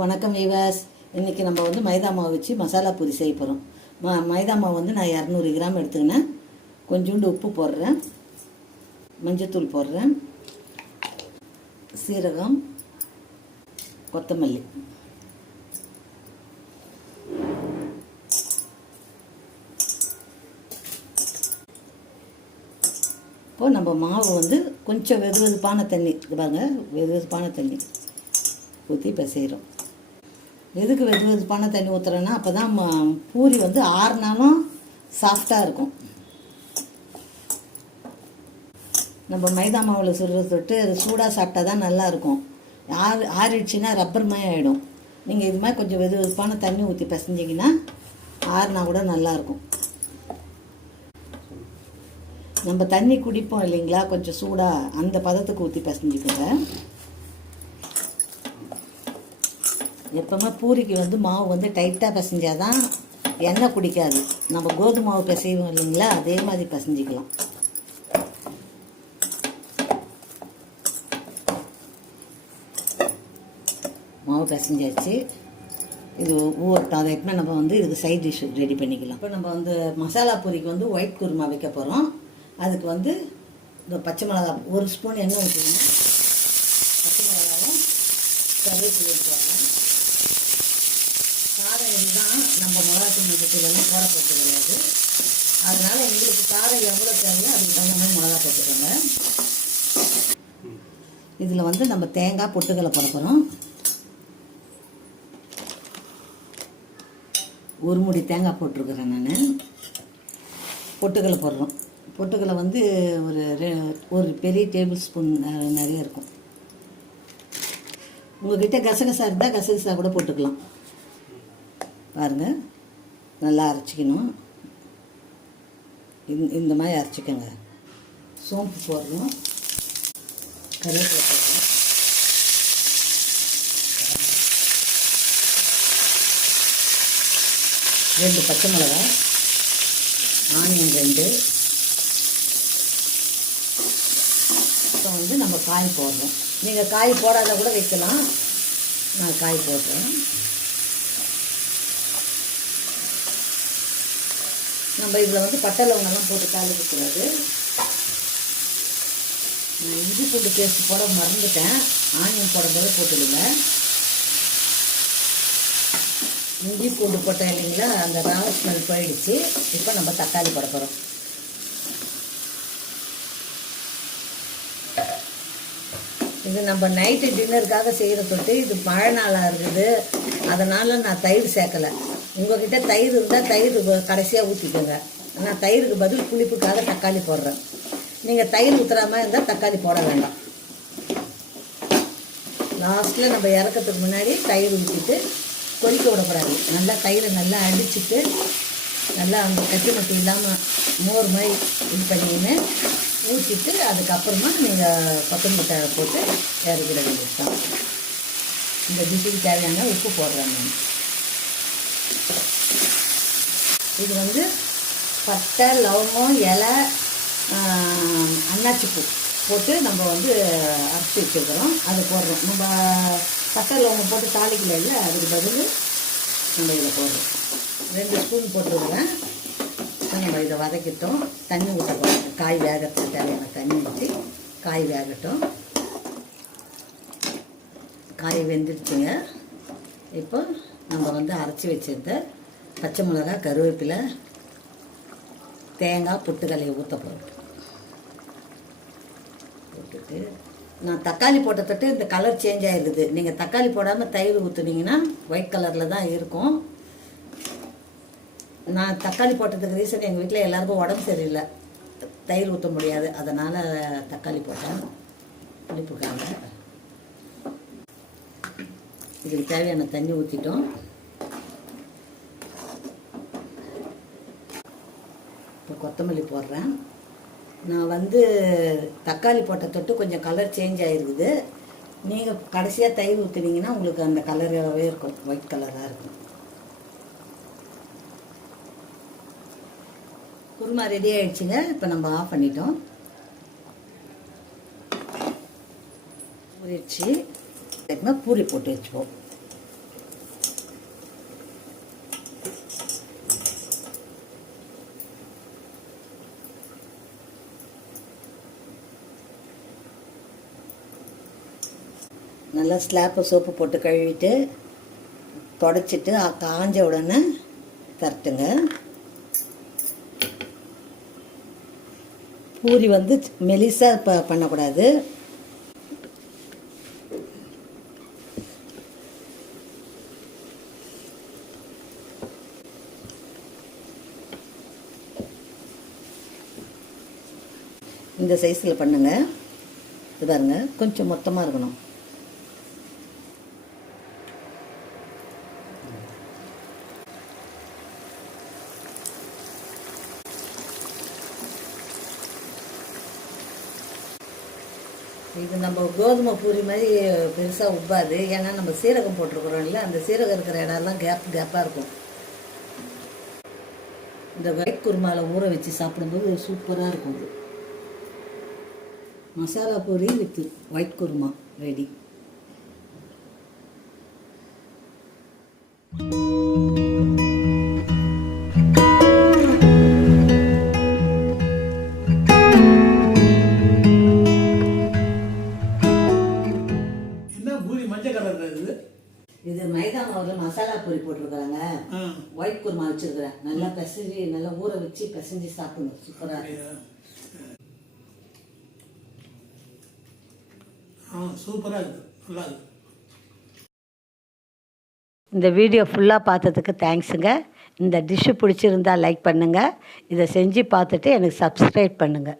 வணக்கம் வீவர்ஸ் இன்றைக்கி நம்ம வந்து மைதா மாவு வச்சு மசாலா பூரி செய்ய போகிறோம் ம மைதா மாவு வந்து நான் இரநூறு கிராம் எடுத்துக்கினேன் கொஞ்சோண்டு உப்பு போடுறேன். மஞ்சத்தூள் போடுறேன். சீரகம் கொத்தமல்லி. இப்போ நம்ம மாவு வந்து கொஞ்சம் வெது வெதுப்பான தண்ணி பாருங்க வெது வெதுப்பான தண்ணி ஊற்றி பிசைகிறோம் எதுக்கு வெது வெதுப்பான தண்ணி ஊற்றுறேன்னா அப்போ தான் பூரி வந்து ஆறுனாலும் சாஃப்டாக இருக்கும். நம்ம மைதா மாவில் சுடுறது தொட்டு அது சூடாக சாப்பிட்டா தான் நல்லாயிருக்கும் ஆறு ஆறிடுச்சுன்னா ரப்பர் மாதிரி ஆகிடும் நீங்கள் இது மாதிரி கொஞ்சம் வெது வெதுப்பான தண்ணி ஊற்றி பிசைஞ்சிங்கன்னா ஆறுனா கூட நல்லாயிருக்கும் நம்ம தண்ணி குடிப்போம் இல்லைங்களா? கொஞ்சம் சூடாக அந்த பதத்துக்கு ஊற்றி பிசைஞ்சுக்கோங்க. எப்போவுமே பூரிக்கு வந்து மாவு வந்து டைட்டாக பிசைஞ்சாதான் எண்ணெய் குடிக்காது. நம்ம கோதுமை மாவு பிசைவோம் இல்லைங்களா? அதே மாதிரி பிசைஞ்சிக்கலாம். மாவு பிசைஞ்சாச்சு. இது ஊறட்டும். அதை எப்பவுமே நம்ம வந்து இதுக்கு சைட் டிஷ் ரெடி பண்ணிக்கலாம். இப்போ நம்ம வந்து மசாலா பூரிக்கு வந்து ஒயிட் குருமா வைக்க போகிறோம் அதுக்கு வந்து இந்த பச்சை மிளகா ஒரு ஸ்பூன் எண்ணெய் ஊற்றிக்கணும் பச்சை மிளகாவும் கருவேப்பிலை போடுறேன் காரம் தான் நம்ம மிளகாத்தூள் மஞ்சத்தூளெல்லாம் போட போகிறது கிடையாது. அதனால் எங்களுக்கு காரம் எவ்வளோ தேவையோ அதுக்கு தகுந்த மாதிரி மிளகா போட்டுக்கோங்க. இதில் வந்து நம்ம தேங்காய் பொட்டுக்கலை போட போகிறோம் ஒரு முடி தேங்காய் போட்டிருக்கிறேன் நான். பொட்டுக்கலை போடுறோம். பொட்டுக்கலை வந்து ஒரு ரெ- ஒரு பெரிய டேபிள் ஸ்பூன் நிறைய இருக்கும். உங்கள்கிட்ட கசகசா இருந்தால் கசகசா கூட போட்டுக்கலாம். பாருங்கள் நல்லா அரைச்சிக்கணும். இந்த இந்த மாதிரி அரைச்சிக்கோங்க. சோம்பு போடுறோம் கருவேப்பிலை போடுறோம் ரெண்டு பச்சை மிளகா ஆனியன் ரெண்டு. இப்போ வந்து நம்ம காய் போடுறோம் நீங்கள் காய் போடாத கூட வைக்கலாம். நான் காய் போடுறேன். நம்ம இதில் வந்து பட்டை லவங்கெல்லாம் போட்டு தாளிக்கக்கூடாது நான் இஞ்சி பூண்டு பேஸ்ட் போட மறந்துட்டேன். ஆனியன் போடும்போது போட்டுடுங்க. இஞ்சி பூண்டு போட்டேன் இல்லைங்களா? அந்த ராவ ஸ்மெல் போயிடுச்சு. இப்போ நம்ம தக்காளி போட போகிறோம் இது நம்ம நைட்டு டின்னருக்காக செய்கிற தொட்டு இது மழை நாளாக இருக்குது அதனால் நான் தயிர் சேர்க்கலை. உங்ககிட்ட தயிர் இருந்தால் தயிர் கடைசியாக ஊற்றிக்கோங்க நான் தயிருக்கு பதில் புளிப்புக்காக தக்காளி போடுறேன். நீங்கள் தயிர் ஊற்றுறாம இருந்தால் தக்காளி போட வேண்டாம். லாஸ்ட்டில் நம்ம இறக்கறதுக்கு முன்னாடி தயிர் ஊற்றிட்டு கொதிக்க விடக்கூடாது. நல்லா தயிரை நல்லா அடிச்சிட்டு நல்லா அந்த கட்டி மட்டும் இல்லாமல் மோர் மாதிரி இது பண்ணின்னு ஊற்றிட்டு அதுக்கப்புறமா நீங்கள் கொத்தமல்லி தழை போட்டு இறக்கிட வேண்டியது தான் இந்த டிஷ்ஷுக்கு தேவையான உப்பு போடுறேன் நான். இது வந்து பட்டை லவங்கம் இலை அன்னாச்சிப்பூ போட்டு நம்ம வந்து அரைச்சி வச்சுருக்கிறோம். அது போடுறோம். நம்ம பட்டை லவங்கம் போட்டு தாளிக்கல இல்லை? அதுக்கு பதில் நம்ம இதில் போடுறோம். ரெண்டு ஸ்பூன் போட்டுருவேன் நம்ம இதை வதக்கிட்டோம். தண்ணி ஊற்றப்போம் காய் வேகத்துக்கு தேவையான தண்ணி ஊற்றி காய் வேகட்டும். காய் வெந்துடுச்சுங்க இப்போ நம்ம வந்து அரைச்சி வச்சிருந்த பச்சை மிளகா கருவேப்பிலை தேங்காய் பொட்டுக்கல்லையை ஊற்ற போகிறோம் போட்டுட்டு நான் தக்காளி போட்ட தொட்டு இந்த கலர் சேஞ்ச் ஆகிடுது நீங்கள் தக்காளி போடாமல் தயிர் ஊற்றுனீங்கன்னா ஒயிட் கலரில் தான் இருக்கும். நான் தக்காளி போட்டதுக்கு ரீசன் எங்கள் வீட்டில் எல்லாருக்கும் உடம்பு சரியில்லை. தயிர் ஊற்ற முடியாது. அதனால் தக்காளி போட்டேன். புளிப்புக்காக இதுக்கு தேவையான தண்ணி ஊற்றிட்டோம் இப்போ கொத்தமல்லி போடுறேன். நான் வந்து தக்காளி போட்ட தொட்டு கொஞ்சம் கலர் சேஞ்ச் ஆகிருக்குது நீங்கள் கடைசியாக தயிர் ஊற்றுனீங்கன்னா உங்களுக்கு அந்த கலராகவே இருக்கும். ஒயிட் கலராக இருக்கும். குருமா ரெடி ஆகிடுச்சுங்க இப்போ நம்ம ஆஃப் பண்ணிட்டோம். ஊறிடுச்சு அதுக்குமே பூரி போட்டு வச்சுப்போம். நல்லா ஸ்லாப்பை சோப்பு போட்டு கழுவிட்டு தொடச்சிட்டு காஞ்ச உடனே தரட்டுங்க. பூரி வந்து மெலிசாக ப பண்ணக்கூடாது. இந்த சைஸில் பண்ணுங்கள் இது பாருங்க கொஞ்சம் மொத்தமாக இருக்கணும். இது நம்ம கோதுமை பூரி மாதிரி பெருசாக உப்பாது. ஏன்னா நம்ம சீரகம் போட்டிருக்கிறோம்ல அந்த சீரகம் இருக்கிற இடம்லாம் கேப் கேப்பாக இருக்கும். இந்த ஒயிட் குருமாவில் ஊற வச்சு சாப்பிடும்போது சூப்பராக இருக்கும் இது. Masala puri with white kurma ready இது மைதா மாவில் மசாலா பூரி போட்டிருக்காங்க ஒயிட் குருமா வச்சிருக்கிறேன். நல்லா பிசைஞ்சு நல்லா ஊற வச்சு பிசைஞ்சு சாப்பிடணும். சூப்பராக அப்படியா? சூப்பராக இருக்குது நல்லா இருக்குது இந்த வீடியோ ஃபுல்லாக பார்த்ததுக்கு தேங்க்ஸுங்க இந்த டிஷ்ஷு பிடிச்சிருந்தா லைக் பண்ணுங்கள் இதை செஞ்சு பார்த்துட்டு எனக்கு சப்ஸ்கிரைப் பண்ணுங்கள்